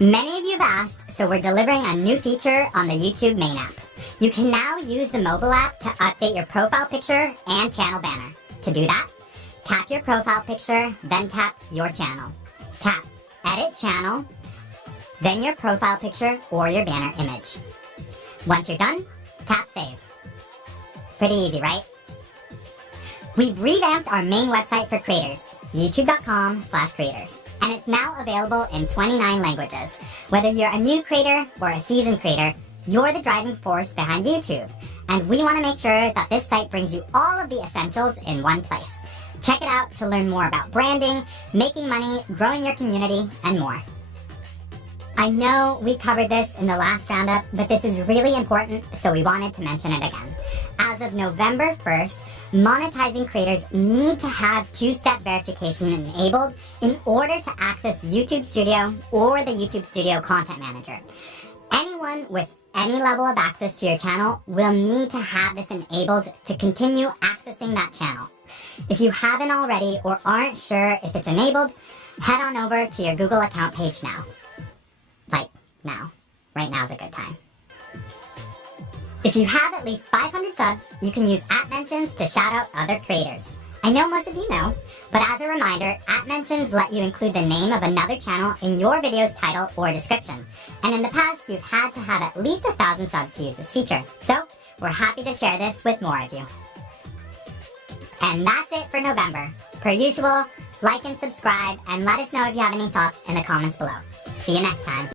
Many of you have asked, so we're delivering a new feature on the YouTube main app. You can now use the mobile app to update your profile picture and channel banner. To do that, tap your profile picture, then tap your channel. Tap Edit Channel, then your profile picture or your banner image. Once you're done, tap Save. Pretty easy, right? We've revamped our main website for creators, youtube.com/creators. And it's now available in 29 languages. Whether you're a new creator or a seasoned creator, you're the driving force behind YouTube. And we want to make sure that this site brings you all of the essentials in one place. Check it out to learn more about branding, making money, growing your community, and more. I know we covered this in the last roundup, but this is really important, so we wanted to mention it again. As of November 1st, monetizing creators need to have two-step verification enabled in order to access YouTube Studio or the YouTube Studio Content Manager. Anyone with any level of access to your channel will need to have this enabled to continue accessing that channel. If you haven't already or aren't sure if it's enabled, head on over to your Google account page now. Like now. Right now is a good time. If you have at least 500 subs, you can use @mentions to shout out other creators. I know most of you know, but as a reminder, @mentions let you include the name of another channel in your video's title or description. And in the past, you've had to have at least 1,000 subs to use this feature. So, we're happy to share this with more of you. And that's it for November. Per usual, like and subscribe, and let us know if you have any thoughts in the comments below. See you next time.